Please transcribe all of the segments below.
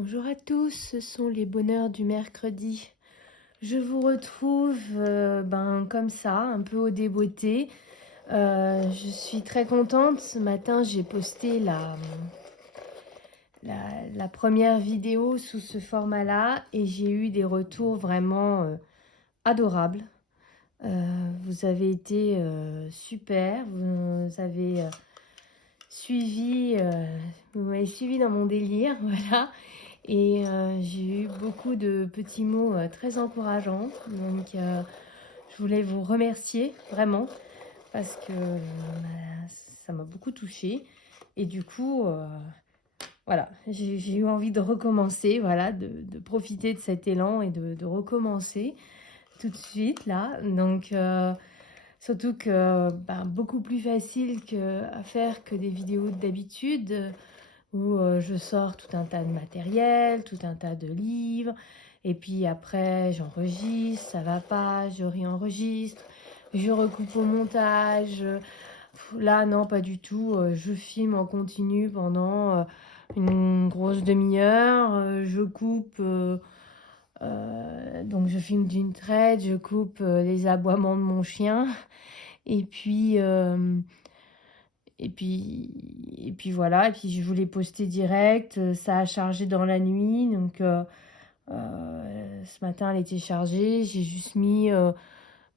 Bonjour à tous, ce sont les bonheurs du mercredi. Je vous retrouve comme ça, un peu au débeauté. Je suis très contente. Ce matin, j'ai posté la première vidéo sous ce format-là et j'ai eu des retours vraiment adorables. Vous avez été super, vous avez suivi, vous m'avez suivi dans mon délire, voilà. Et j'ai eu beaucoup de petits mots très encourageants. Donc, je voulais vous remercier vraiment parce que ça m'a beaucoup touchée. Et du coup, voilà, j'ai eu envie de recommencer, voilà, de profiter de cet élan et de recommencer tout de suite là. Donc, surtout que beaucoup plus facile à faire que des vidéos d'habitude où je sors tout un tas de matériel, tout un tas de livres, et puis après j'enregistre, ça va pas, je réenregistre, je recoupe au montage. Là, non, pas du tout. Je filme en continu pendant une grosse demi-heure. Je coupe, donc je filme d'une traite, je coupe les aboiements de mon chien, et puis voilà, et puis je voulais poster direct, ça a chargé dans la nuit, donc ce matin elle était chargée, j'ai juste mis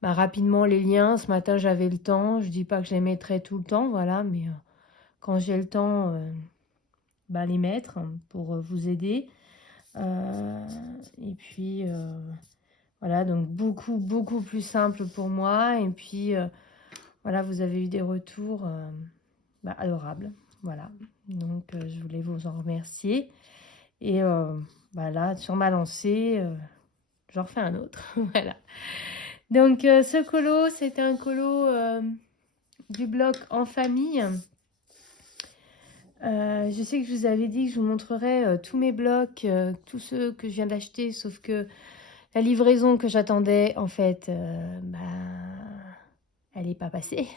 rapidement les liens, ce matin j'avais le temps, je dis pas que je les mettrai tout le temps, voilà, mais quand j'ai le temps, les mettre pour vous aider. Et puis voilà, donc beaucoup plus simple pour moi, et puis voilà, vous avez eu des retours adorables. Voilà, donc je voulais vous en remercier. Et là, sur ma lancée, j'en refais un autre. Voilà. Donc ce colo, c'était un colo du bloc En Famille. Je sais que je vous avais dit que je vous montrerais tous mes blocs, tous ceux que je viens d'acheter, sauf que la livraison que j'attendais, en fait, elle n'est pas passée.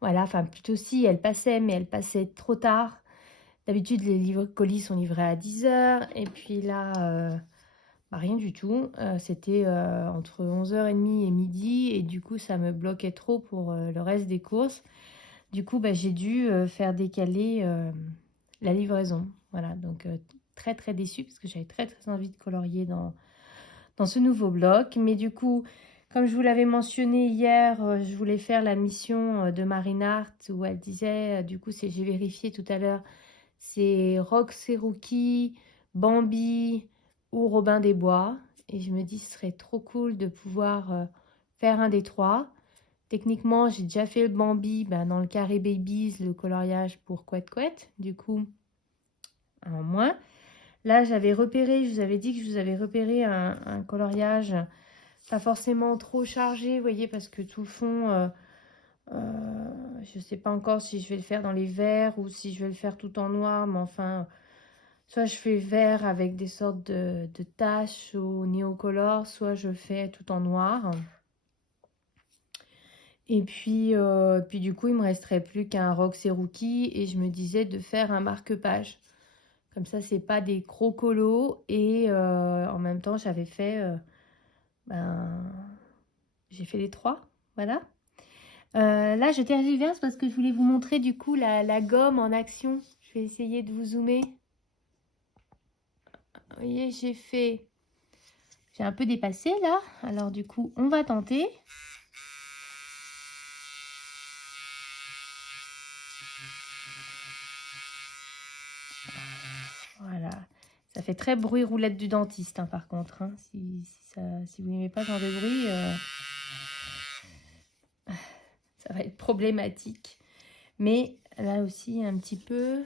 Voilà, enfin plutôt si, elle passait, mais elle passait trop tard. D'habitude, les colis sont livrés à 10h, et puis là, rien du tout. C'était entre 11h30 et midi, et du coup, ça me bloquait trop pour le reste des courses. Du coup, j'ai dû faire décaler la livraison. Voilà, donc très déçue, parce que j'avais très envie de colorier dans ce nouveau bloc. Mais du coup, comme je vous l'avais mentionné hier, je voulais faire la mission de Marine Art où elle disait, du coup, j'ai vérifié tout à l'heure, c'est Rock Seruki, Bambi ou Robin des Bois. Et je me dis, ce serait trop cool de pouvoir faire un des trois. Techniquement, j'ai déjà fait le Bambi dans le carré Babies, le coloriage pour Couette Couette. Du coup, un en moins. Là, j'avais repéré, je vous avais dit que je vous avais repéré un coloriage pas forcément trop chargé, vous voyez, parce que tout le fond, je ne sais pas encore si je vais le faire dans les verts ou si je vais le faire tout en noir, mais enfin, soit je fais vert avec des sortes de taches au néocolor, soit je fais tout en noir. Et puis du coup, il me resterait plus qu'un Rock Seruki et je me disais de faire un marque-page. Comme ça, c'est pas des gros colos et en même temps, j'avais fait, j'ai fait les trois, voilà. Là, je tergiverse parce que je voulais vous montrer du coup la gomme en action. Je vais essayer de vous zoomer. Vous voyez, j'ai un peu dépassé là. Alors du coup, on va tenter. Voilà. Ça fait très bruit roulette du dentiste, hein, par contre. Hein. Si vous n'aimez pas ce genre de bruit, ça va être problématique. Mais là aussi, un petit peu.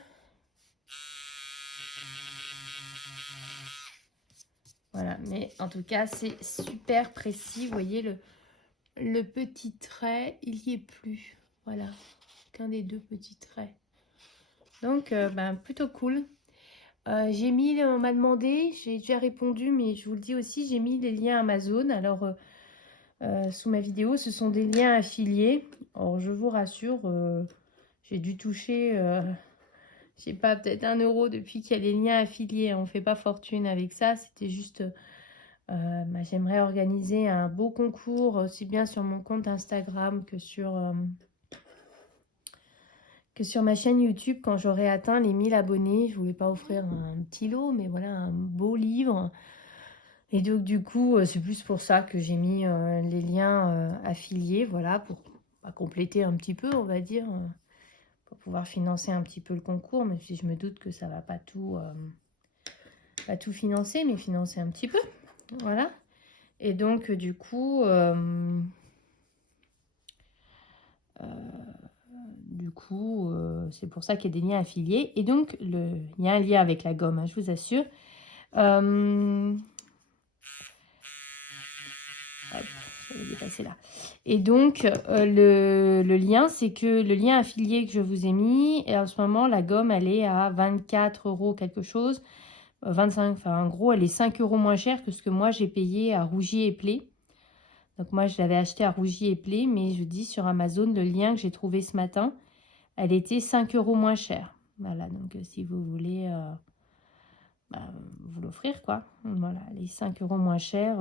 Voilà, mais en tout cas, c'est super précis. Vous voyez, le petit trait, il n'y est plus. Voilà, qu'un des deux petits traits. Donc, plutôt cool. On m'a demandé, j'ai déjà répondu, mais je vous le dis aussi, j'ai mis les liens Amazon. Alors, sous ma vidéo, ce sont des liens affiliés. Or, je vous rassure, j'ai dû toucher je sais pas, peut-être 1 € depuis qu'il y a des liens affiliés. On fait pas fortune avec ça. C'était juste, j'aimerais organiser un beau concours, aussi bien sur mon compte Instagram que sur ma chaîne YouTube quand j'aurai atteint les 1000 abonnés. Je voulais pas offrir un petit lot, mais voilà, un beau livre. Et donc du coup, c'est plus pour ça que j'ai mis les liens affiliés, voilà, pour compléter un petit peu, on va dire, pour pouvoir financer un petit peu le concours, même si je me doute que ça va pas tout financer, mais financer un petit peu, voilà. Et donc du coup, c'est pour ça qu'il y a des liens affiliés. Et donc, il y a un lien avec la gomme, hein, je vous assure. Hop, je vais dépasser là. Et donc, le lien, c'est que le lien affilié que je vous ai mis, et en ce moment, la gomme, elle est à 24 € quelque chose. 25, enfin, en gros, elle est 5 € moins chère que ce que moi, j'ai payé à Rougier et Play. Donc, moi, je l'avais acheté à Rougier et Play, mais je dis sur Amazon, le lien que j'ai trouvé ce matin, elle était 5 € moins chère. Voilà, donc si vous voulez vous l'offrir, quoi. Voilà, les 5 € moins chers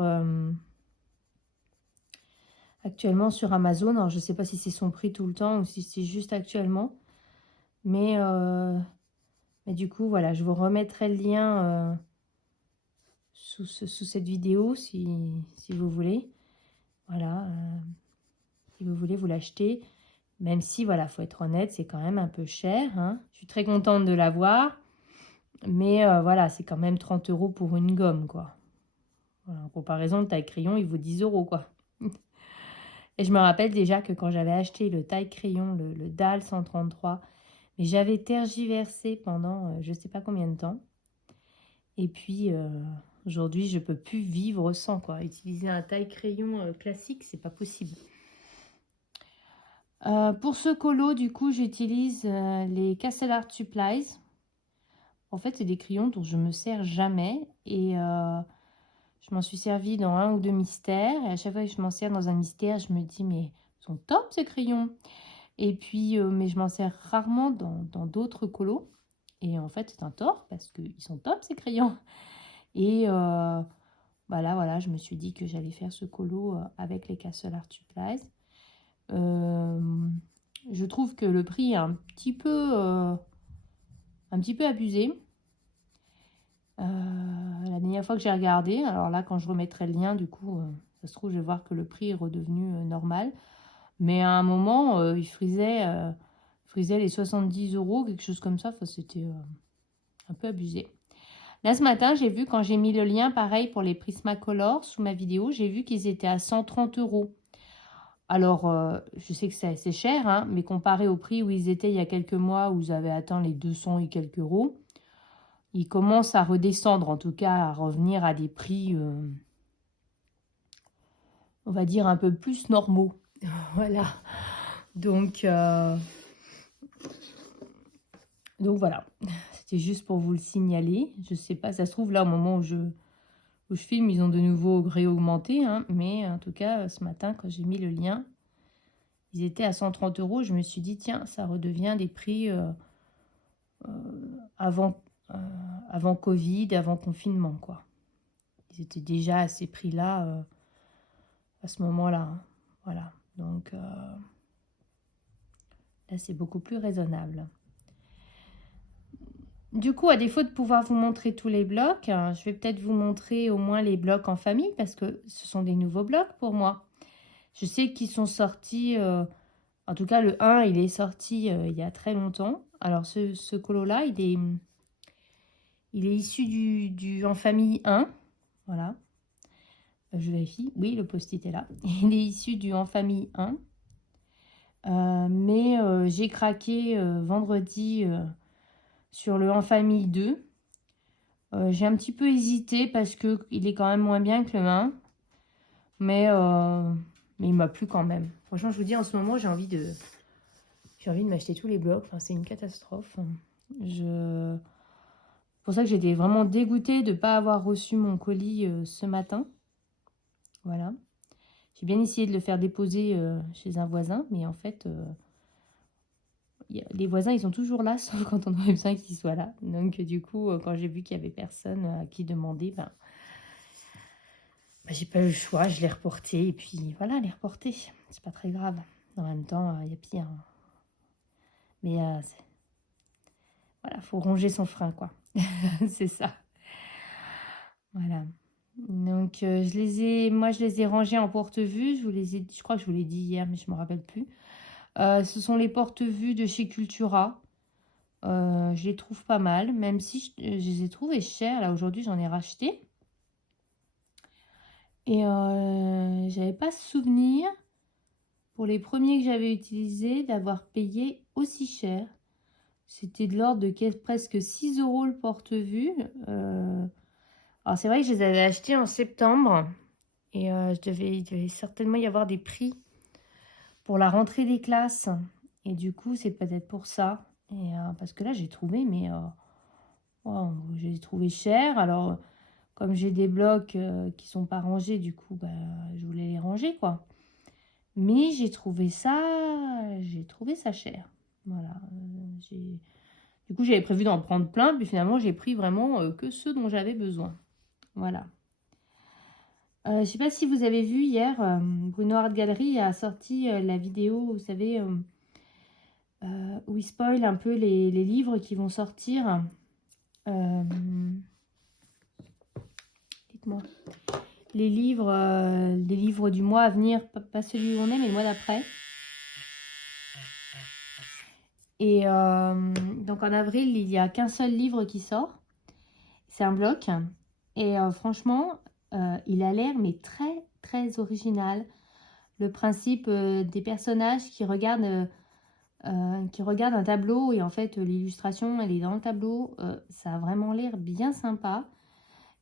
actuellement sur Amazon. Alors, je ne sais pas si c'est son prix tout le temps ou si c'est juste actuellement. Mais du coup, voilà, je vous remettrai le lien sous cette vidéo si vous voulez. Voilà, si vous voulez vous l'acheter. Même si, voilà, faut être honnête, c'est quand même un peu cher, hein. Je suis très contente de l'avoir. Mais voilà, c'est quand même 30 € pour une gomme, quoi. Voilà, en comparaison, le taille-crayon, il vaut 10 € quoi. Et je me rappelle déjà que quand j'avais acheté le taille-crayon, le DAL 133, mais j'avais tergiversé pendant je ne sais pas combien de temps. Et puis, aujourd'hui, je ne peux plus vivre sans, quoi. Utiliser un taille-crayon classique, c'est pas possible. Pour ce colo, du coup, j'utilise les Castle Art Supplies. En fait, c'est des crayons dont je me sers jamais. Et je m'en suis servi dans 1 ou 2 mystères. Et à chaque fois que je m'en sers dans un mystère, je me dis, mais ils sont top ces crayons. Et puis, mais je m'en sers rarement dans d'autres colos. Et en fait, c'est un tort parce qu'ils sont top ces crayons. Et voilà, je me suis dit que j'allais faire ce colo avec les Castle Art Supplies. Je trouve que le prix est un petit peu abusé. La dernière fois que j'ai regardé, alors là, quand je remettrai le lien, du coup, ça se trouve, je vais voir que le prix est redevenu normal. Mais à un moment, il frisait les 70 €, quelque chose comme ça. Enfin, c'était un peu abusé. Là, ce matin, j'ai vu, quand j'ai mis le lien, pareil, pour les Prismacolor, sous ma vidéo, j'ai vu qu'ils étaient à 130 €. Alors, je sais que c'est assez cher, hein, mais comparé au prix où ils étaient il y a quelques mois, où ils avaient atteint les 200 et quelques euros, ils commencent à redescendre, en tout cas à revenir à des prix, on va dire, un peu plus normaux. Voilà. Donc voilà, c'était juste pour vous le signaler. Je sais pas, ça se trouve là au moment où je filme, ils ont de nouveau réaugmenté, hein, mais en tout cas, ce matin, quand j'ai mis le lien, ils étaient à 130 €. Je me suis dit, tiens, ça redevient des prix avant Covid, avant confinement, quoi. Ils étaient déjà à ces prix-là à ce moment-là, hein. Voilà, donc là, c'est beaucoup plus raisonnable. Du coup, à défaut de pouvoir vous montrer tous les blocs, je vais peut-être vous montrer au moins les blocs en famille, parce que ce sont des nouveaux blocs pour moi. Je sais qu'ils sont sortis, en tout cas le 1, il est sorti il y a très longtemps. Alors ce colo-là, il est issu du en famille 1, voilà. Je vérifie, oui, le post-it est là. Il est issu du en famille 1. Mais j'ai craqué vendredi sur le en famille 2. J'ai un petit peu hésité parce qu'il est quand même moins bien que le 1. Mais il m'a plu quand même. Franchement, je vous dis, en ce moment, j'ai envie de m'acheter tous les blocs. Enfin, c'est une catastrophe. C'est pour ça que j'étais vraiment dégoûtée de ne pas avoir reçu mon colis ce matin. Voilà. J'ai bien essayé de le faire déposer chez un voisin, mais en fait, les voisins, ils sont toujours là, sauf quand on aurait besoin qu'ils soient là. Donc du coup, quand j'ai vu qu'il y avait personne à qui demander, j'ai pas eu le choix, je l'ai reporté. Et puis voilà, l'ai reporté. C'est pas très grave. En même temps, il y a pire, hein. Mais voilà, faut ronger son frein, quoi. C'est ça. Voilà. Donc moi je les ai rangés en porte-vue. Je crois que je vous l'ai dit hier, mais je me rappelle plus. Ce sont les porte-vues de chez Cultura. Je les trouve pas mal, même si je les ai trouvés chers. Là aujourd'hui, j'en ai racheté. Et j'avais pas souvenir, pour les premiers que j'avais utilisés, d'avoir payé aussi cher. C'était de l'ordre de presque 6 euros le porte-vue. Alors c'est vrai que je les avais achetés en septembre. Et il devait certainement y avoir des prix pour la rentrée des classes. Et du coup, c'est peut-être pour ça. Et parce que là, j'ai trouvé, mais wow, j'ai trouvé cher. Alors, comme j'ai des blocs qui sont pas rangés, du coup, je voulais les ranger, quoi. Mais j'ai trouvé ça cher. Voilà. Du coup, j'avais prévu d'en prendre plein, puis finalement, j'ai pris vraiment que ceux dont j'avais besoin. Voilà. Je ne sais pas si vous avez vu hier, Bruno Art Gallery a sorti la vidéo, vous savez, où il spoil un peu les livres qui vont sortir. Dites-moi. Les livres du mois à venir, pas celui où on est, mais le mois d'après. Et donc en avril, il n'y a qu'un seul livre qui sort. C'est un bloc. Et franchement, il a l'air mais très très original. Le principe des personnages qui regardent un tableau et en fait l'illustration elle est dans le tableau. Ça a vraiment l'air bien sympa.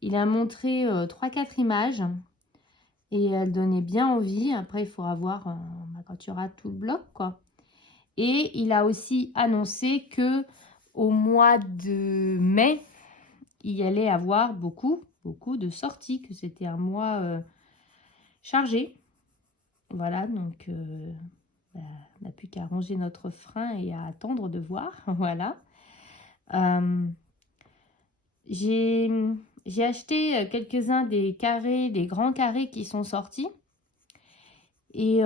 Il a montré 3-4 images et elle donnait bien envie. Après il faudra voir quand tu auras tout le bloc, quoi. Et il a aussi annoncé que au mois de mai, il y allait avoir beaucoup de sorties, que c'était un mois chargé. Voilà, donc on n'a plus qu'à ranger notre frein et à attendre de voir. Voilà. J'ai acheté quelques-uns des carrés, des grands carrés qui sont sortis. Et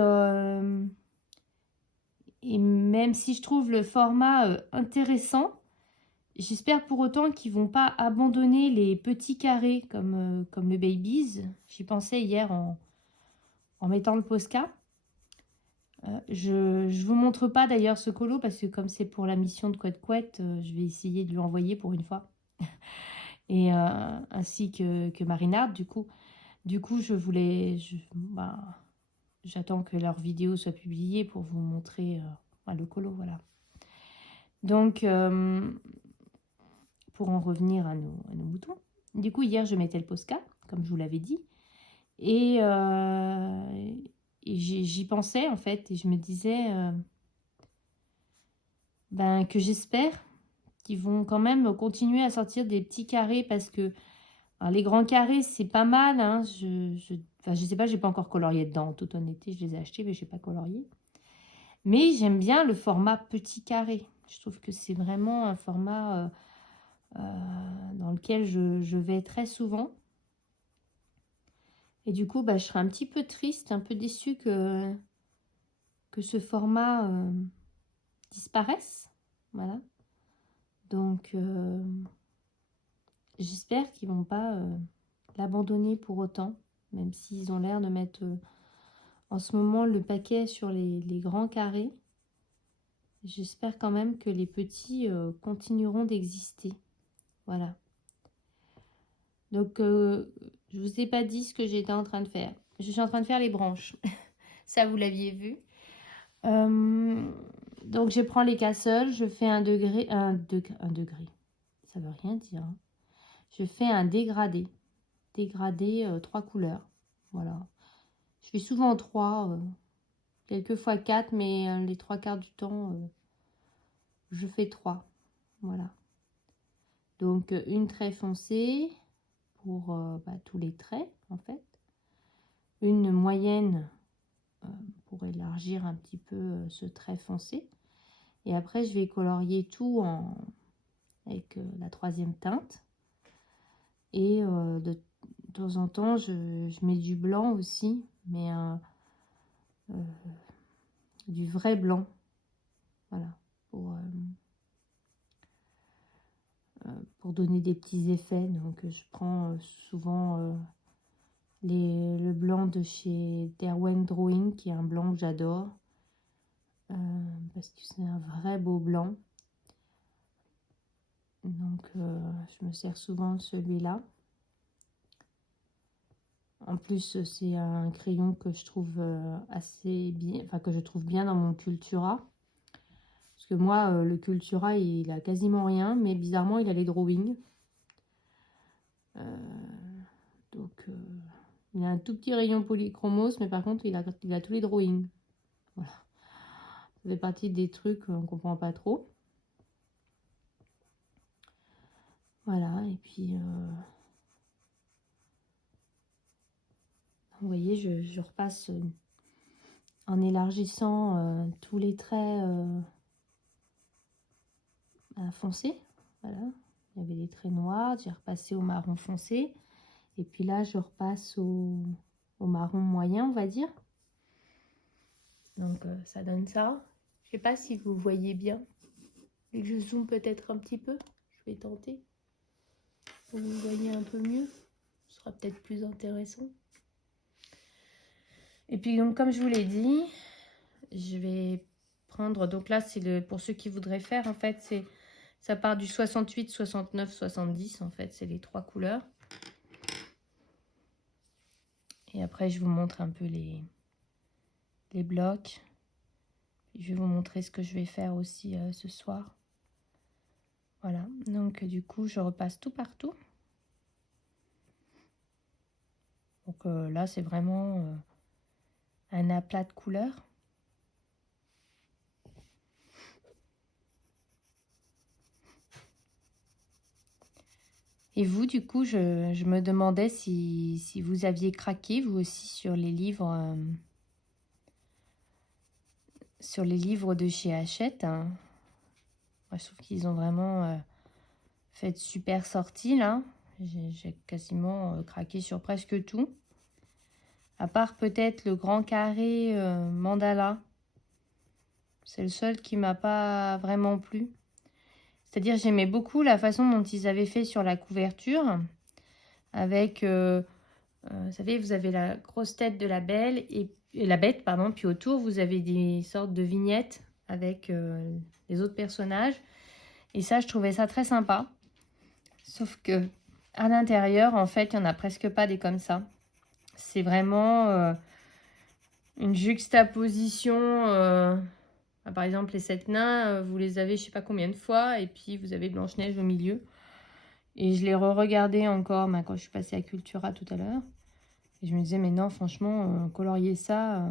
même si je trouve le format intéressant, j'espère pour autant qu'ils vont pas abandonner les petits carrés comme le Babies. J'y pensais hier en mettant le Posca. Je vous montre pas d'ailleurs ce colo parce que comme c'est pour la mission de Couette Couette, je vais essayer de lui envoyer pour une fois. Et ainsi que Marinade, du coup. Du coup, j'attends que leur vidéo soit publiée pour vous montrer le colo, voilà. Donc, pour en revenir à nos moutons. Du coup, hier, je mettais le Posca, comme je vous l'avais dit. Et j'y pensais, en fait, et je me disais que j'espère qu'ils vont quand même continuer à sortir des petits carrés parce que alors, les grands carrés, c'est pas mal, hein. Je sais pas, j'ai pas encore colorié dedans, en toute honnêteté. Je les ai achetés, mais j'ai pas colorié. Mais j'aime bien le format petit carré. Je trouve que c'est vraiment un format dans lequel je vais très souvent. Et du coup, je serais un petit peu triste, un peu déçue que ce format disparaisse. Voilà. Donc, j'espère qu'ils vont pas l'abandonner pour autant, même s'ils ont l'air de mettre en ce moment le paquet sur les grands carrés. J'espère quand même que les petits continueront d'exister. Voilà. Donc, je vous ai pas dit ce que j'étais en train de faire. Je suis en train de faire les branches. Ça, vous l'aviez vu. Donc, je prends les casseroles, je fais un degré. Ça veut rien dire, hein. Je fais un dégradé. Dégradé 3 couleurs. Voilà. Je fais souvent 3, quelquefois 4, mais les 3 quarts du temps, je fais 3. Voilà. Donc, une très foncée pour tous les traits, en fait. Une moyenne pour élargir un petit peu ce trait foncé. Et après, je vais colorier tout avec la 3e teinte. Et de temps en temps, je mets du blanc aussi, mais du vrai blanc. Voilà, pour donner des petits effets. Donc, je prends souvent le blanc de chez Derwent Drawing, qui est un blanc que j'adore. Parce que c'est un vrai beau blanc. Donc, je me sers souvent de celui-là. En plus, c'est un crayon que je trouve assez bien, enfin que je trouve bien dans mon Cultura. Parce que moi, le Cultura, il a quasiment rien, mais bizarrement, il a les drawings. Donc, il a un tout petit rayon polychromos, mais par contre, il a tous les drawings. Voilà. Ça fait partie des trucs qu'on ne comprend pas trop. Voilà, et puis... vous voyez, je repasse en élargissant tous les traits foncés. Voilà, il y avait des traits noirs, j'ai repassé au marron foncé. Et puis là, je repasse au marron moyen, on va dire. Donc, ça donne ça. Je sais pas si vous voyez bien. Et que je zoome peut-être un petit peu. Je vais tenter. Pour que vous voyez un peu mieux. Ce sera peut-être plus intéressant. Et puis, donc, comme je vous l'ai dit, je vais prendre... Donc là, c'est pour ceux qui voudraient faire, en fait, ça part du 68, 69, 70, en fait. C'est les 3 couleurs. Et après, je vous montre un peu les blocs. Je vais vous montrer ce que je vais faire aussi ce soir. Voilà, donc du coup, je repasse tout partout. Donc là, c'est vraiment un aplat de couleurs. Et vous, du coup, je me demandais si vous aviez craqué, vous aussi, sur les livres de chez Hachette. Hein. Moi, je trouve qu'ils ont vraiment fait de super sorties, là. J'ai quasiment craqué sur presque tout. À part peut-être le grand carré mandala. C'est le seul qui m'a pas vraiment plu. C'est-à-dire, j'aimais beaucoup la façon dont ils avaient fait sur la couverture. Avec, vous savez, vous avez la grosse tête de la belle et la bête, pardon. Puis autour, vous avez des sortes de vignettes avec les autres personnages. Et ça, je trouvais ça très sympa. Sauf que à l'intérieur, en fait, il n'y en a presque pas des comme ça. C'est vraiment une juxtaposition. Par exemple, les 7 nains, vous les avez je sais pas combien de fois. Et puis, vous avez Blanche-Neige au milieu. Et je l'ai re-regardé encore quand je suis passée à Cultura tout à l'heure. Et je me disais, mais non, franchement, colorier ça...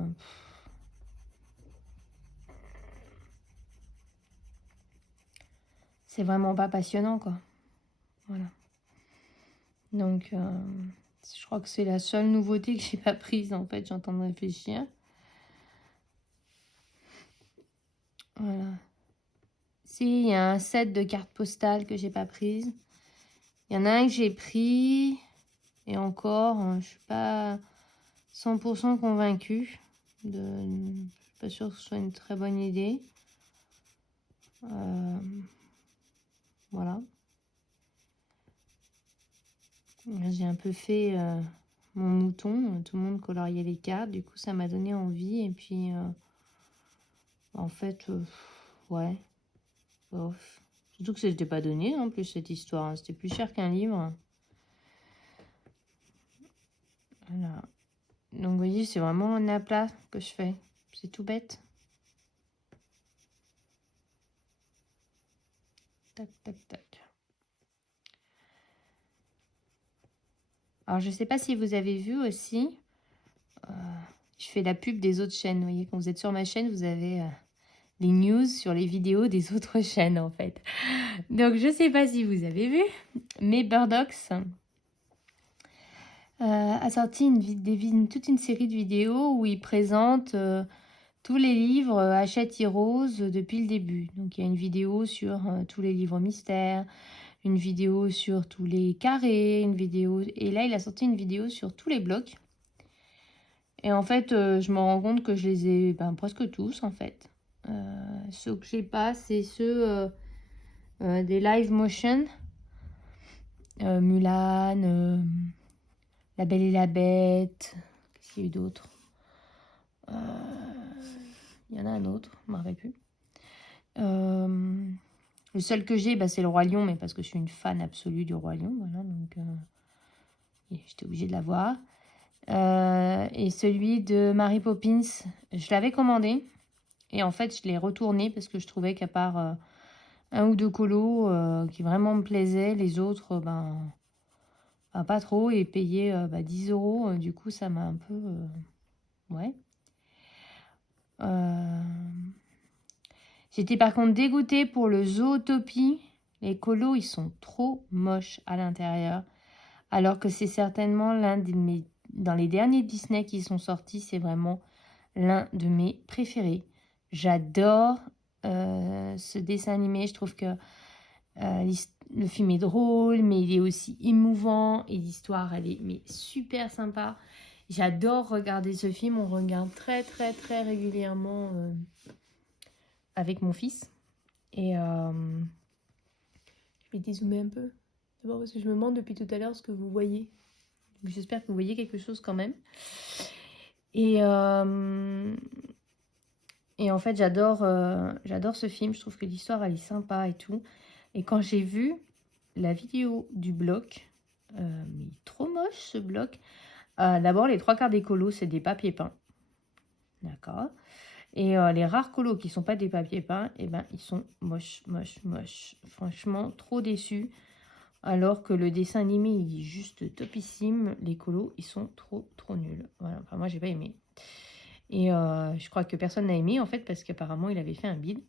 c'est vraiment pas passionnant, quoi. Voilà. Donc, je crois que c'est la seule nouveauté que j'ai pas prise, en fait. J'ai en train de réfléchir. Voilà. Si, il y a un set de cartes postales que j'ai pas prise. Il y en a un que j'ai pris. Et encore, je suis pas 100% convaincue. Je suis pas sûre que ce soit une très bonne idée. Voilà. J'ai un peu fait mon mouton. Tout le monde coloriait les cartes. Du coup, ça m'a donné envie. Et puis, en fait, ouais. Bof. Surtout que ça n'était pas donné en plus, cette histoire. Hein. C'était plus cher qu'un livre. Voilà. Donc, vous voyez, c'est vraiment un aplat que je fais. C'est tout bête. Tac, tac, tac. Alors, je ne sais pas si vous avez vu aussi. Je fais la pub des autres chaînes. Vous voyez, quand vous êtes sur ma chaîne, vous avez les news sur les vidéos des autres chaînes, en fait. Donc, je ne sais pas si vous avez vu, mais Birdox a sorti toute une série de vidéos où il présente tous les livres Hachette Heroes depuis le début. Donc il y a une vidéo sur tous les livres mystères, une vidéo sur tous les carrés, une vidéo... Et là, il a sorti une vidéo sur tous les blocs. Et en fait, je me rends compte que je les ai presque tous, en fait. Ceux que j'ai pas, c'est ceux des live motion. Mulan, La Belle et la Bête. Qu'est-ce qu'il y a eu d'autre? Il y en a un autre, je ne me rappelle plus. Le seul que j'ai, c'est le Roi Lion, mais parce que je suis une fan absolue du Roi Lion. Voilà, donc j'étais obligée de l'avoir. Et celui de Mary Poppins, je l'avais commandé. Et en fait, je l'ai retourné parce que je trouvais qu'à part un ou deux colos qui vraiment me plaisaient, les autres, pas trop. Et payer 10 euros, du coup, ça m'a un peu... ouais. J'étais par contre dégoûtée pour le Zootopie. Les colos, ils sont trop moches à l'intérieur. Alors que c'est certainement l'un de mes... Dans les derniers Disney qui sont sortis, c'est vraiment l'un de mes préférés. J'adore ce dessin animé. Je trouve que le film est drôle, mais il est aussi émouvant. Et l'histoire, elle est super sympa. J'adore regarder ce film. On regarde très, très, très régulièrement avec mon fils. Et je vais dézoomer un peu. D'abord parce que je me demande depuis tout à l'heure ce que vous voyez. J'espère que vous voyez quelque chose quand même. Et en fait, j'adore ce film. Je trouve que l'histoire, elle est sympa et tout. Et quand j'ai vu la vidéo du bloc, mais trop moche ce bloc. D'abord, les trois quarts des colos, c'est des papiers peints. D'accord. Et les rares colos qui ne sont pas des papiers peints, ils sont moches, moches, moches. Franchement, trop déçus. Alors que le dessin animé, il est juste topissime. Les colos, ils sont trop, trop nuls. Voilà. Enfin, moi, j'ai pas aimé. Et je crois que personne n'a aimé, en fait, parce qu'apparemment, il avait fait un bide.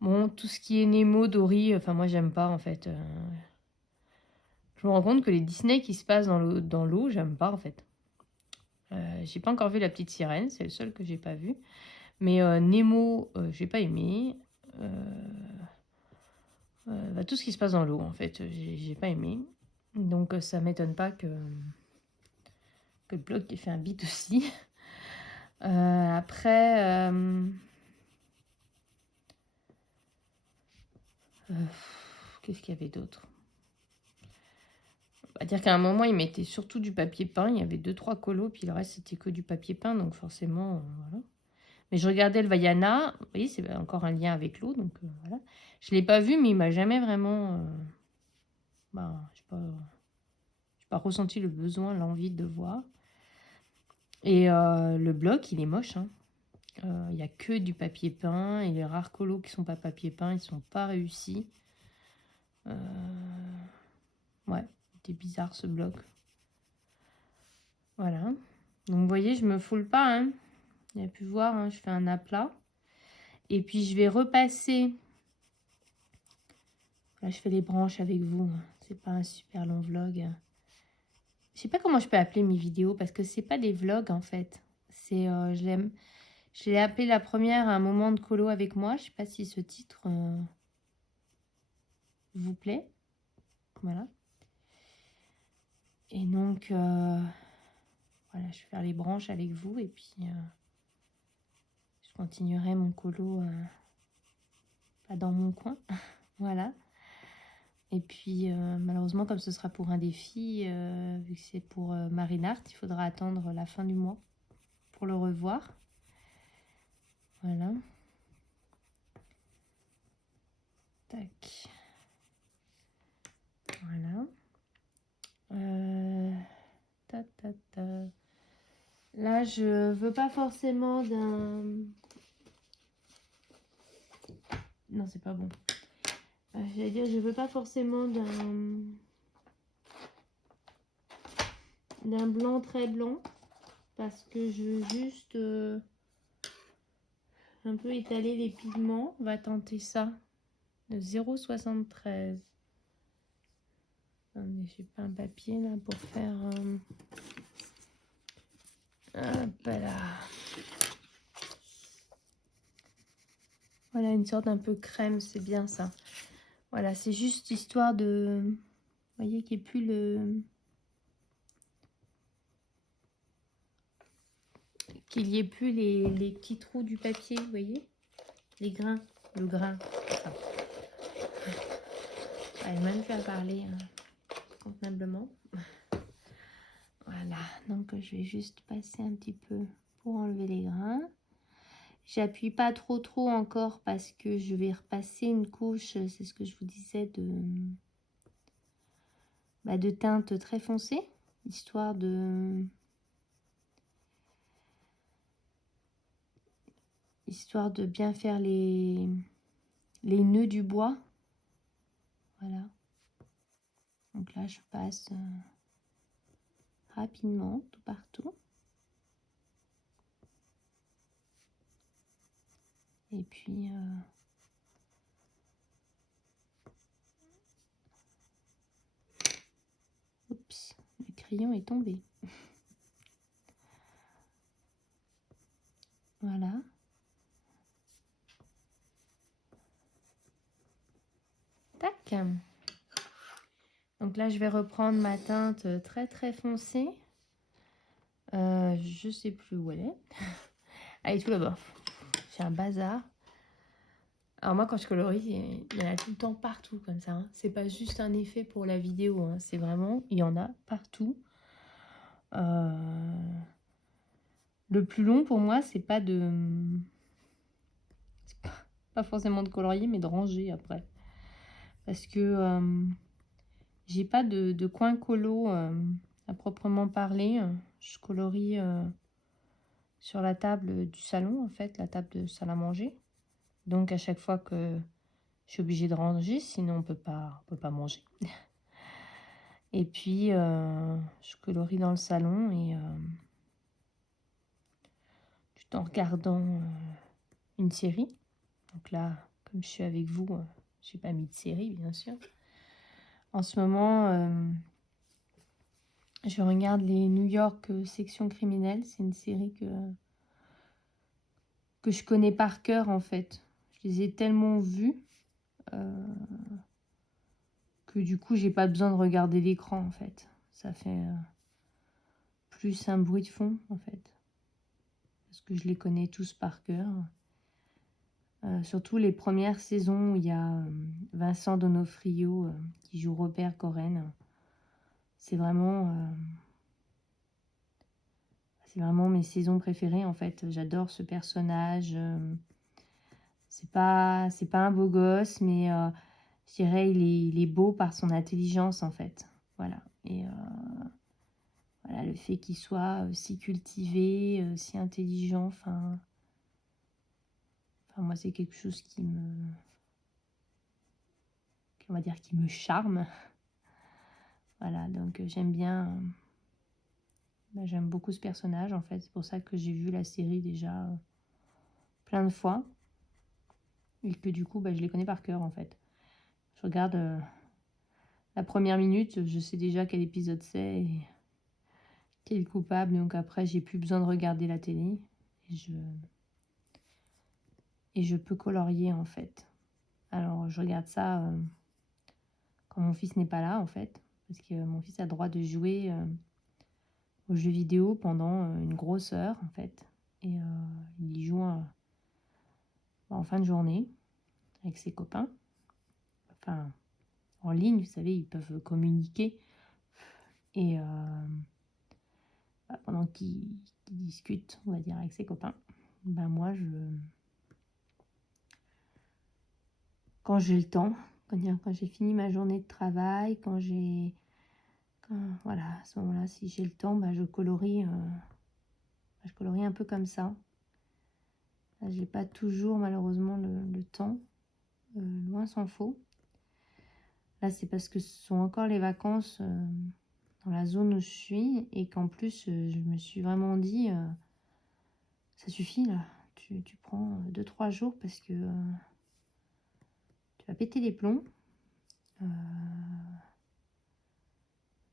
Bon, tout ce qui est Nemo, Dory, moi, j'aime pas, en fait. Je me rends compte que les Disney qui se passent dans l'eau, j'aime pas, en fait. J'ai pas encore vu La Petite Sirène, c'est le seul que j'ai pas vu. Mais Nemo, j'ai pas aimé. Tout ce qui se passe dans l'eau, en fait, j'ai pas aimé. Donc ça m'étonne pas que le blog ait fait un bit aussi. Après, qu'est-ce qu'il y avait d'autre? On va dire qu'à un moment, ils mettaient surtout du papier peint. Il y avait 2-3 colos, puis le reste, c'était que du papier peint. Donc forcément, voilà. Mais je regardais le Vaiana. Vous voyez, c'est encore un lien avec l'eau. Donc voilà. Je ne l'ai pas vu, mais il m'a jamais vraiment... je n'ai pas ressenti le besoin, l'envie de voir. Et le bloc, il est moche. Il n'y a que du papier peint. Et les rares colos qui ne sont pas papier peint, ils ne sont pas réussis. Ouais, c'était bizarre ce bloc. Voilà. Donc vous voyez, je me foule pas. Hein. Vous avez pu voir, je fais un aplat. Et puis je vais repasser. Là, je fais les branches avec vous. C'est pas un super long vlog. Je sais pas comment je peux appeler mes vidéos parce que c'est pas des vlogs en fait. C'est, je l'ai appelé la première un moment de colo avec moi. Je sais pas si ce titre vous plaît. Voilà. Et donc, voilà, je vais faire les branches avec vous et puis je continuerai mon colo pas dans mon coin. Voilà. Et puis, malheureusement, comme ce sera pour un défi, vu que c'est pour Marinart, il faudra attendre la fin du mois pour le revoir. Voilà. Tac. Voilà. Ta, ta, ta. Là, je veux pas forcément d'un... Non, c'est pas bon. J'allais dire, je veux pas forcément d'un blanc très blanc. Parce que je veux juste un peu étaler les pigments. On va tenter ça. De 0,73. J'ai pas un papier là pour faire... Hop là. Voilà, une sorte un peu crème, c'est bien ça. Voilà, c'est juste histoire de... Vous voyez qu'il n'y ait plus le... Qu'il y ait plus les petits trous du papier, vous voyez? Les grains, le grain. Enfin, elle m'a même fait parler convenablement. Voilà, donc je vais juste passer un petit peu pour enlever les grains. J'appuie pas trop encore parce que je vais repasser une couche, c'est ce que je vous disais, de teinte très foncée, histoire de bien faire les nœuds du bois. Voilà. Donc là, je passe rapidement tout partout. Et puis... oups, le crayon est tombé. Voilà. Tac. Donc là, je vais reprendre ma teinte très foncée. Je sais plus où elle est. Elle est tout là-bas. C'est un bazar. Alors moi, quand je colorie, il y en a tout le temps partout comme ça. Hein. C'est pas juste un effet pour la vidéo. Hein. C'est vraiment, il y en a partout. Le plus long pour moi, c'est pas de... C'est pas forcément de colorier, mais de ranger après. Parce que j'ai pas de coin colo à proprement parler. Je colorie sur la table du salon, en fait, la table de salle à manger. Donc à chaque fois que je suis obligée de ranger, sinon on peut pas manger. Et puis je colorie dans le salon et tout en regardant une série. Donc là, comme je suis avec vous, j'ai pas mis de série, bien sûr. En ce moment, je regarde les New York Section criminelle. C'est une série que je connais par cœur, en fait. Je les ai tellement vues que du coup, j'ai pas besoin de regarder l'écran, en fait. Ça fait plus un bruit de fond, en fait. Parce que je les connais tous par cœur. Surtout les premières saisons où il y a Vincent D'Onofrio qui joue Robert Coren. C'est vraiment mes saisons préférées, en fait. J'adore ce personnage. C'est pas un beau gosse, mais je dirais il est beau par son intelligence, en fait. Voilà. Et voilà, le fait qu'il soit si cultivé, si intelligent, enfin moi, c'est quelque chose on va dire, qui me charme. Voilà, donc j'aime bien... j'aime beaucoup ce personnage, en fait. C'est pour ça que j'ai vu la série déjà plein de fois. Et que du coup, je les connais par cœur, en fait. Je regarde la première minute, je sais déjà quel épisode c'est et qui est le coupable. Donc après, j'ai plus besoin de regarder la télé. Et je peux colorier, en fait. Alors, je regarde ça quand mon fils n'est pas là, en fait. Parce que mon fils a le droit de jouer aux jeux vidéo pendant une grosse heure, en fait. Et il y joue en fin de journée avec ses copains. Enfin, en ligne, vous savez, ils peuvent communiquer. Et pendant qu'ils discutent, on va dire, avec ses copains, moi, quand j'ai le temps, quand j'ai fini ma journée de travail, voilà, à ce moment-là, si j'ai le temps, je colorie un peu comme ça. J'ai pas toujours, malheureusement, le temps, loin s'en faut. Là, c'est parce que ce sont encore les vacances dans la zone où je suis et qu'en plus, je me suis vraiment dit, ça suffit là, tu prends 2-3 jours parce que tu vas péter les plombs.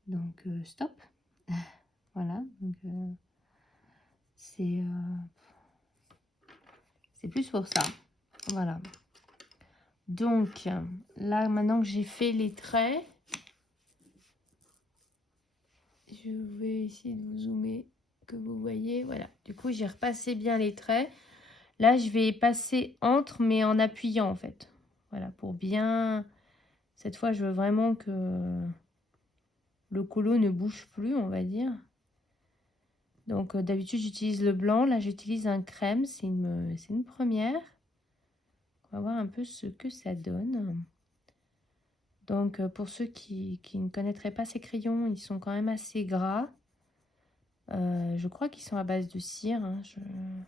Donc, stop. Voilà, donc c'est plus pour ça. Voilà. Donc, là, maintenant que j'ai fait les traits, je vais essayer de vous zoomer, que vous voyez. Voilà. Du coup, j'ai repassé bien les traits. Là, je vais passer entre, mais en appuyant, en fait. Voilà, pour bien... Cette fois, je veux vraiment que le colo ne bouge plus, on va dire. Donc, d'habitude, j'utilise le blanc. Là, j'utilise un crème. C'est une première. On va voir un peu ce que ça donne. Donc, pour ceux qui ne connaîtraient pas ces crayons, ils sont quand même assez gras. Je crois qu'ils sont à base de cire. Hein. Je ne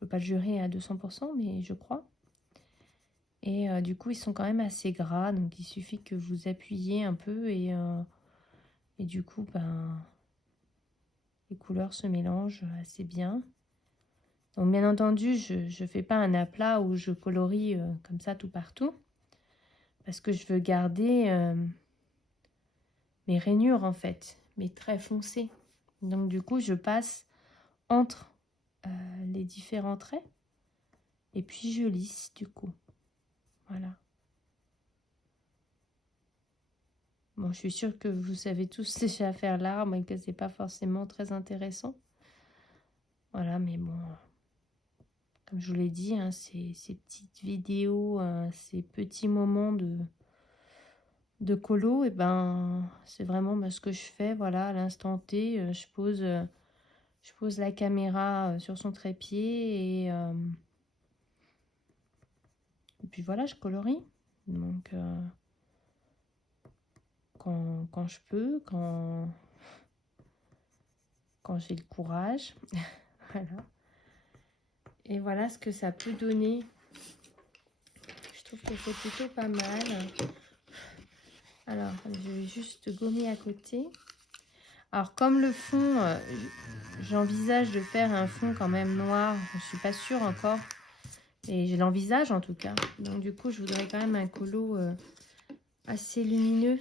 peux pas le jurer à 200%, mais je crois. Et du coup, ils sont quand même assez gras. Donc, il suffit que vous appuyiez un peu et du coup, ben, les couleurs se mélangent assez bien. Donc, bien entendu, je ne fais pas un aplat où je colorie comme ça tout partout. Parce que je veux garder mes rainures, en fait, mes traits foncés. Donc, du coup, je passe entre les différents traits. Et puis, je lisse, du coup. Voilà. Bon, je suis sûre que vous savez tous déjà faire l'arbre et que c'est pas forcément très intéressant. Voilà, mais bon, comme je vous l'ai dit, hein, ces petites vidéos, ces petits moments de colo, et ben, c'est vraiment ce que je fais. Voilà, à l'instant T, je pose la caméra sur son trépied et puis voilà, je colorie. Donc, quand je peux, quand j'ai le courage. Voilà. Et voilà ce que ça peut donner. Je trouve que c'est plutôt pas mal. Alors, je vais juste gommer à côté. Alors, comme le fond, j'envisage de faire un fond quand même noir. Je ne suis pas sûre encore. Et je l'envisage en tout cas. Donc, du coup, je voudrais quand même un colo assez lumineux.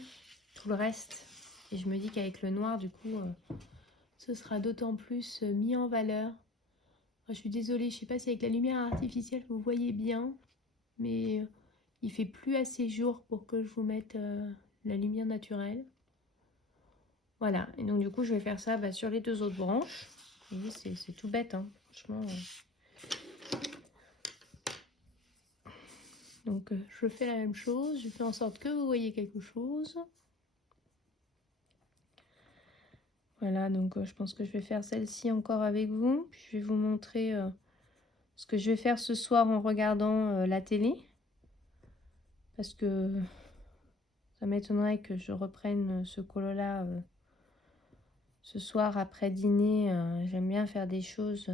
Tout le reste. Et je me dis qu'avec le noir, du coup, ce sera d'autant plus mis en valeur. Je suis désolée, je ne sais pas si avec la lumière artificielle vous voyez bien, mais il fait plus assez jour pour que je vous mette la lumière naturelle. Voilà, et donc du coup je vais faire ça sur les deux autres branches. Vous voyez, c'est tout bête, hein, franchement. Donc je fais la même chose, je fais en sorte que vous voyez quelque chose. Voilà, donc je pense que je vais faire celle-ci encore avec vous. Puis je vais vous montrer ce que je vais faire ce soir en regardant la télé. Parce que ça m'étonnerait que je reprenne ce colo-là ce soir après dîner. J'aime bien faire des choses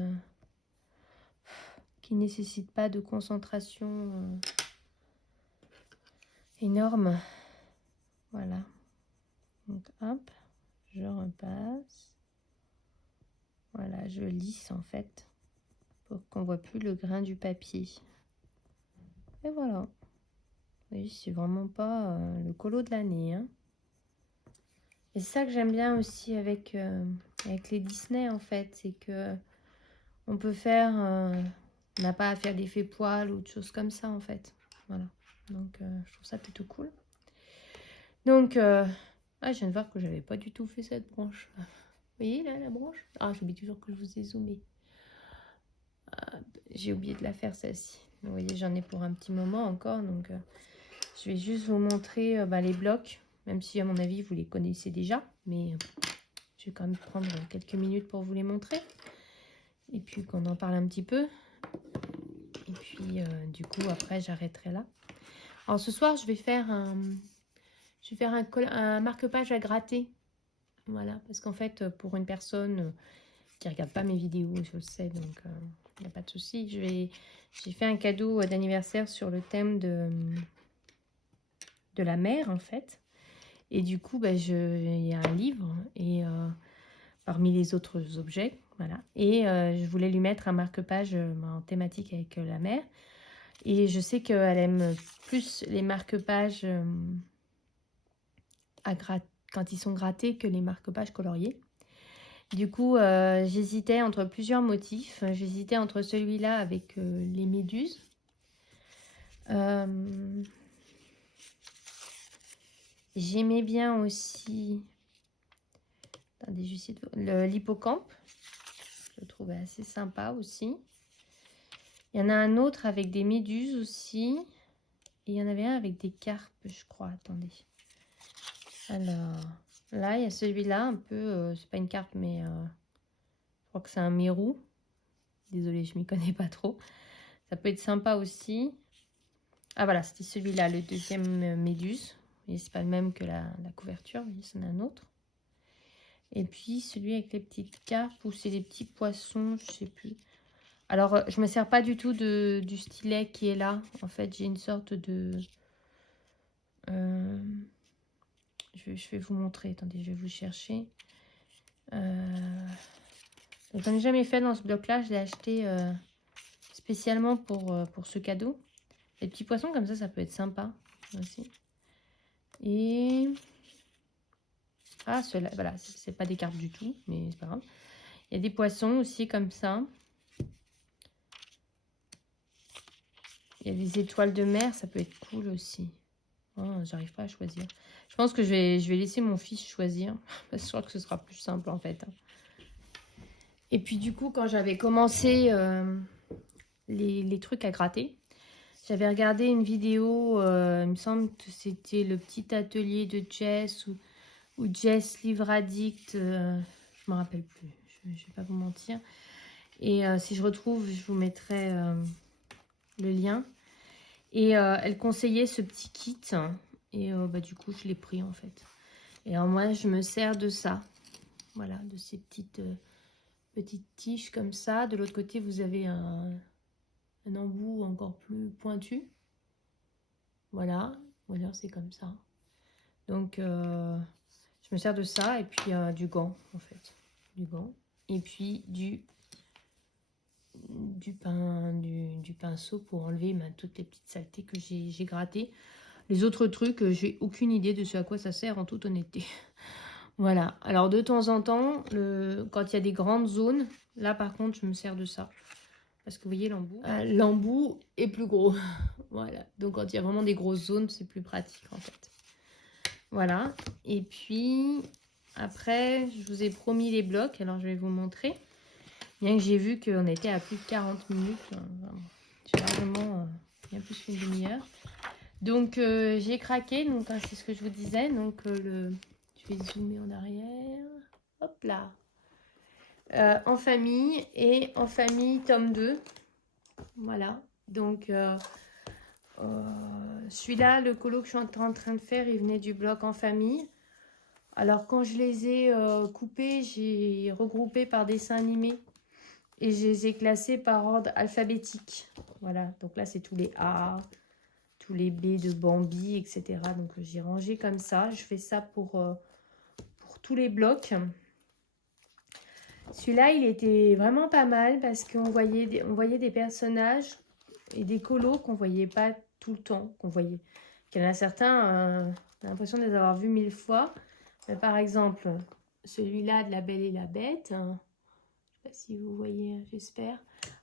qui ne nécessitent pas de concentration énorme. Voilà. Donc hop, je repasse. Voilà, je lisse en fait pour qu'on voit plus le grain du papier. Et voilà. Oui, c'est vraiment pas le colo de l'année. Hein. Et c'est ça que j'aime bien aussi avec les Disney en fait, c'est que on peut faire, on n'a pas à faire d'effet poil ou de choses comme ça en fait. Voilà. Donc je trouve ça plutôt cool. Donc je viens de voir que j'avais pas du tout fait cette branche. Vous voyez là la branche? Ah, j'oublie toujours que je vous ai zoomé. J'ai oublié de la faire celle-ci. Vous voyez, j'en ai pour un petit moment encore. Donc je vais juste vous montrer les blocs. Même si à mon avis vous les connaissez déjà. Mais je vais quand même prendre quelques minutes pour vous les montrer. Et puis qu'on en parle un petit peu. Et puis du coup après j'arrêterai là. Alors ce soir je vais faire un marque-page à gratter. Voilà, parce qu'en fait pour une personne qui ne regarde pas mes vidéos, je le sais, donc il n'y a pas de souci. J'ai fait un cadeau d'anniversaire sur le thème de la mer en fait. Et du coup il y a un livre et parmi les autres objets, voilà. Et je voulais lui mettre un marque-page en thématique avec la mer. Et je sais qu'elle aime plus les marque-pages quand ils sont grattés que les marque-pages coloriés. Du coup, j'hésitais entre plusieurs motifs. J'hésitais entre celui-là avec les méduses J'aimais bien aussi... Attendez, je vais essayer de... l'hippocampe. Je le trouvais assez sympa aussi. Il y en a un autre avec des méduses aussi. Et il y en avait un avec des carpes, je crois. Attendez. Alors, là, il y a celui-là, un peu... c'est pas une carpe, mais... je crois que c'est un mérou. Désolée, je m'y connais pas trop. Ça peut être sympa aussi. Ah voilà, c'était celui-là, le deuxième méduse. Et c'est pas le même que la couverture, vous voyez, c'en a un autre. Et puis celui avec les petites carpes, ou c'est des petits poissons, je sais plus. Alors, je me sers pas du tout du stylet qui est là. En fait, j'ai une sorte de... je vais vous montrer. Attendez, je vais vous chercher. J'en ai jamais fait dans ce bloc-là. Je l'ai acheté spécialement pour ce cadeau. Les petits poissons comme ça peut être sympa aussi. Et... ah, ceux-là, voilà, c'est pas des carpes du tout, mais c'est pas grave. Il y a des poissons aussi comme ça. Il y a des étoiles de mer, ça peut être cool aussi. Oh, j'arrive pas à choisir. Je pense que je vais laisser mon fils choisir. Parce que je crois que ce sera plus simple en fait. Et puis du coup, quand j'avais commencé les trucs à gratter, j'avais regardé une vidéo, il me semble que c'était le petit atelier de Jess ou Jess Livre Addict, je me rappelle plus, je vais pas vous mentir. Et si je retrouve, je vous mettrai le lien. Et elle conseillait ce petit kit. Et du coup, je l'ai pris en fait. Et alors moi, je me sers de ça. Voilà, de ces petites tiges comme ça. De l'autre côté, vous avez un embout encore plus pointu. Voilà, voilà, c'est comme ça. Donc, je me sers de ça et puis du gant en fait. Du gant. Et puis du pinceau pour enlever toutes les petites saletés que j'ai grattées. Les autres trucs, j'ai aucune idée de ce à quoi ça sert en toute honnêteté. Voilà. Alors de temps en temps, quand il y a des grandes zones, là par contre, je me sers de ça. Parce que vous voyez, l'embout est plus gros. Voilà. Donc quand il y a vraiment des grosses zones, c'est plus pratique en fait. Voilà. Et puis, après, je vous ai promis les blocs. Alors je vais vous montrer. Bien que j'ai vu qu'on était à plus de 40 minutes. J'ai largement bien plus qu'une demi-heure. Donc j'ai craqué, donc c'est ce que je vous disais. Donc je vais zoomer en arrière. Hop là. En famille et en famille tome 2. Voilà. Donc celui-là, le colo que je suis en train de faire, il venait du bloc en famille. Alors quand je les ai coupés, j'ai regroupé par dessin animé. Et je les ai classés par ordre alphabétique. Voilà, donc là c'est tous les A, tous les B de Bambi, etc. Donc j'ai rangé comme ça. Je fais ça pour tous les blocs. Celui-là, il était vraiment pas mal parce qu'on voyait des personnages et des colos qu'on voyait pas tout le temps. Qu'il y en a certains, on a l'impression de les avoir vus 1000 fois. Mais par exemple, celui-là de La Belle et la Bête. Je ne sais pas si vous voyez, j'espère.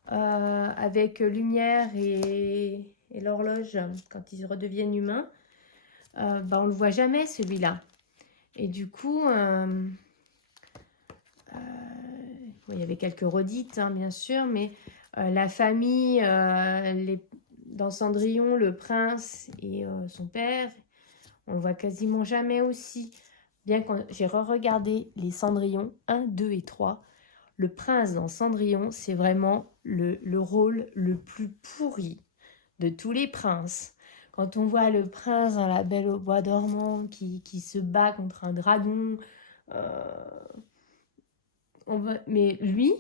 Avec Lumière et l'horloge, quand ils redeviennent humains, on ne le voit jamais celui-là. Et du coup, il y avait quelques redites, hein, bien sûr, mais la famille, dans Cendrillon, le prince et son père, on le voit quasiment jamais aussi. Bien que j'ai re-regardé les Cendrillon 1, 2 et 3, le prince dans Cendrillon, c'est vraiment le rôle le plus pourri de tous les princes. Quand on voit le prince dans La Belle au bois dormant qui se bat contre un dragon, mais lui,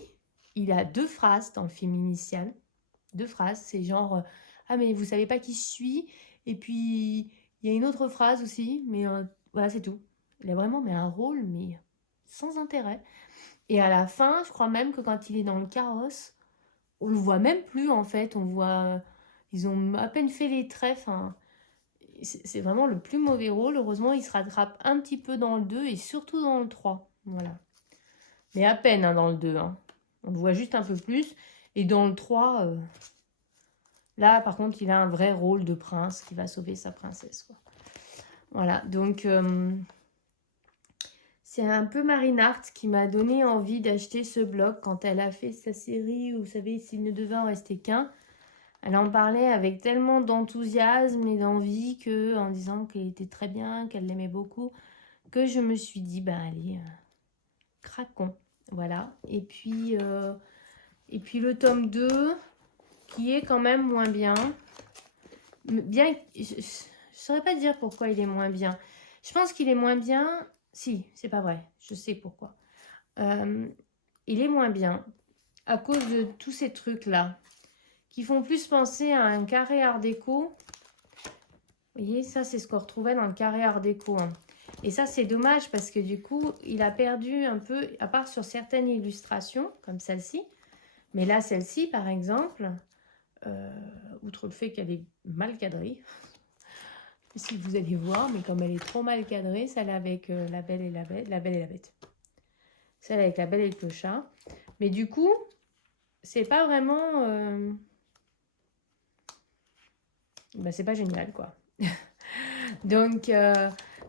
il a 2 phrases dans le film initial. 2 phrases, c'est genre ah mais vous savez pas qui je suis. Et puis il y a une autre phrase aussi, mais voilà, c'est tout. Il a vraiment un rôle mais sans intérêt. Et à la fin, je crois même que quand il est dans le carrosse, on le voit même plus en fait. On voit, ils ont à peine fait les traits. Enfin, c'est vraiment le plus mauvais rôle. Heureusement, il se rattrape un petit peu dans le 2 et surtout dans le 3. Voilà. Mais à peine hein, dans le 2. Hein. On le voit juste un peu plus. Et dans le 3, Là, par contre, il a un vrai rôle de prince qui va sauver sa princesse, quoi. Voilà, donc c'est un peu Marine Hart qui m'a donné envie d'acheter ce blog quand elle a fait sa série, vous savez, s'il ne devait en rester qu'un. Elle en parlait avec tellement d'enthousiasme et d'envie que, en disant qu'il était très bien, qu'elle l'aimait beaucoup, que je me suis dit, ben allez, craquons. Voilà. Et puis le tome 2, qui est quand même moins bien. Bien, je ne saurais pas dire pourquoi il est moins bien. Je pense qu'il est moins bien. Si, c'est pas vrai. Je sais pourquoi. Il est moins bien à cause de tous ces trucs-là qui font plus penser à un carré art déco. Vous voyez, ça, c'est ce qu'on retrouvait dans le carré art déco. Hein. Et ça, c'est dommage parce que du coup, il a perdu un peu, à part sur certaines illustrations, comme celle-ci. Mais là, celle-ci, par exemple, outre le fait qu'elle est mal cadrée, si vous allez voir, mais comme elle est trop mal cadrée, celle avec la Belle et la Bête, la Belle et la Bête. Celle avec la Belle et le Clochard. Mais du coup, c'est pas vraiment... bah, c'est pas génial, quoi. Donc,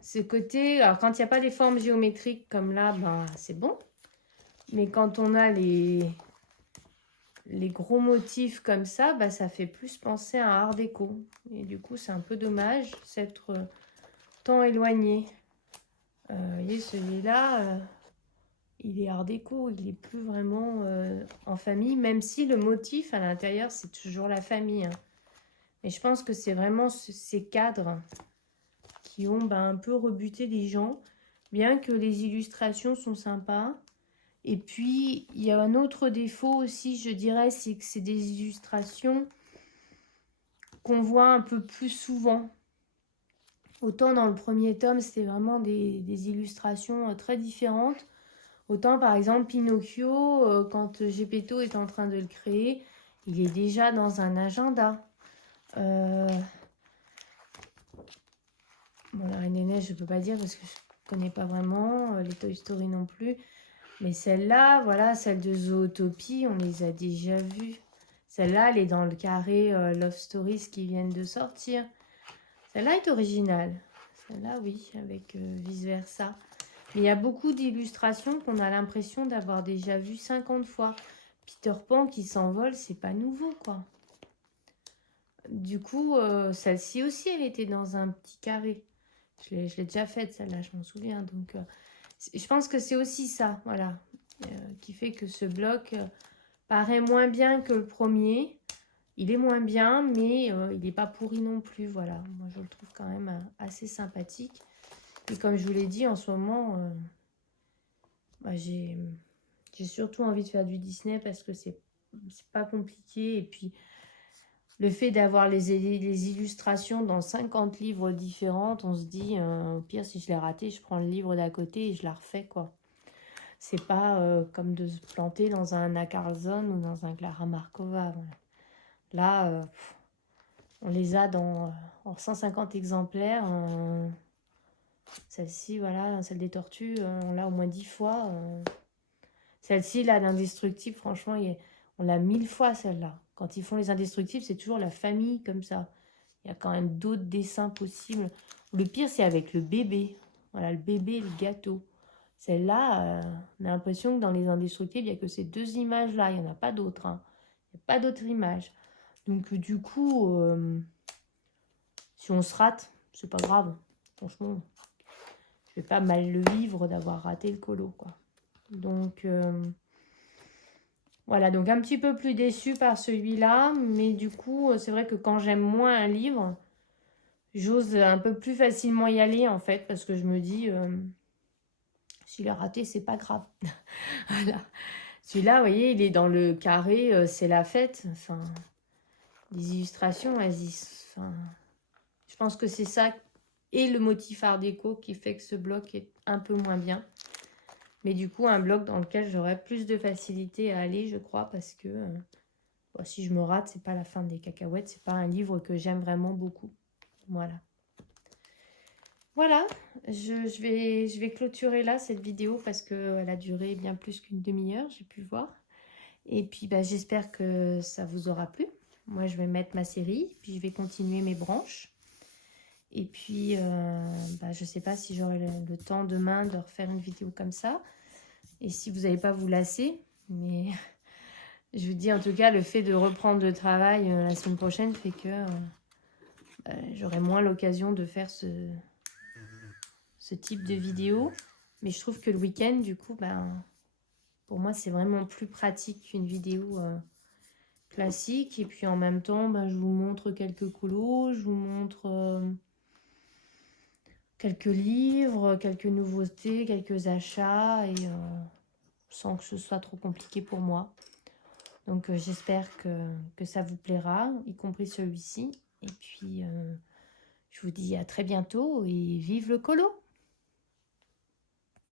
ce côté... Alors, quand il n'y a pas des formes géométriques comme là, ben, c'est bon. Mais quand on a les gros motifs comme ça, bah, ça fait plus penser à un art déco. Et du coup, c'est un peu dommage s'être tant éloigné. Vous voyez, celui-là, il est art déco, il n'est plus vraiment en famille, même si le motif à l'intérieur, c'est toujours la famille. Hein. Et je pense que c'est vraiment ces cadres qui ont un peu rebuté les gens, bien que les illustrations sont sympas. Et puis, il y a un autre défaut aussi, je dirais, c'est que c'est des illustrations qu'on voit un peu plus souvent. Autant dans le premier tome, c'était vraiment des illustrations très différentes. Autant, par exemple, Pinocchio, quand Geppetto est en train de le créer, il est déjà dans un agenda. Bon, la Reine des Neiges, je ne peux pas dire parce que je ne connais pas vraiment, les Toy Story non plus. Mais celle-là, voilà, celle de Zootopie, on les a déjà vues. Celle-là, elle est dans le carré Love Stories qui viennent de sortir. Celle-là est originale. Celle-là, oui, avec vice-versa. Mais il y a beaucoup d'illustrations qu'on a l'impression d'avoir déjà vues 50 fois. Peter Pan qui s'envole, c'est pas nouveau, quoi. Du coup, celle-ci aussi, elle était dans un petit carré. Je l'ai déjà faite, celle-là, je m'en souviens. Donc, je pense que c'est aussi ça, voilà, qui fait que ce bloc paraît moins bien que le premier. Il est moins bien, mais il n'est pas pourri non plus, voilà. Moi, je le trouve quand même assez sympathique. Et comme je vous l'ai dit, en ce moment, bah, j'ai surtout envie de faire du Disney parce que c'est pas compliqué. Et puis, le fait d'avoir les illustrations dans 50 livres différents, on se dit, au pire, si je l'ai raté, je prends le livre d'à côté et je la refais, quoi. C'est pas comme de se planter dans un Anna Carlson ou dans un Clara Markova. Voilà. Là, on les a en 150 exemplaires. Celle-ci, voilà, celle des tortues, on l'a au moins 10 fois. Celle-ci, là, l'indestructible, franchement, on l'a 1000 fois, celle-là. Quand ils font les indestructibles, c'est toujours la famille comme ça. Il y a quand même d'autres dessins possibles. Le pire, c'est avec le bébé. Voilà, le bébé et le gâteau. Celle-là, on a l'impression que dans les indestructibles, il n'y a que ces deux images-là. Il n'y en a pas d'autres. Hein. Il n'y a pas d'autres images. Donc, du coup, si on se rate, c'est pas grave. Franchement, je vais pas mal le vivre d'avoir raté le colo, quoi. Donc, voilà. Donc, un petit peu plus déçue par celui-là. Mais du coup, c'est vrai que quand j'aime moins un livre, j'ose un peu plus facilement y aller, en fait. Parce que je me dis, s'il a raté, c'est pas grave. Voilà. Celui-là, vous voyez, il est dans le carré, c'est la fête. Enfin, les illustrations, enfin, je pense que c'est ça et le motif art déco qui fait que ce bloc est un peu moins bien. Mais du coup, un bloc dans lequel j'aurais plus de facilité à aller, je crois, parce que bon, si je me rate, c'est pas la fin des cacahuètes. C'est pas un livre que j'aime vraiment beaucoup. Voilà. Voilà, je vais clôturer là cette vidéo parce qu'elle a duré bien plus qu'une demi-heure, j'ai pu voir. Et puis, bah, j'espère que ça vous aura plu. moi, je vais mettre ma série, puis je vais continuer mes branches. Et puis, je sais pas si j'aurai le temps demain de refaire une vidéo comme ça. Et si vous n'allez pas vous lasser, mais je vous dis en tout cas, le fait de reprendre le travail la semaine prochaine fait que j'aurai moins l'occasion de faire ce type de vidéo. Mais je trouve que le week-end, du coup, pour moi, c'est vraiment plus pratique qu'une vidéo classique. Et puis en même temps, je vous montre quelques colos, je vous montre quelques livres, quelques nouveautés, quelques achats, et sans que ce soit trop compliqué pour moi. Donc j'espère que ça vous plaira, y compris celui-ci. Et puis je vous dis à très bientôt et vive le colo!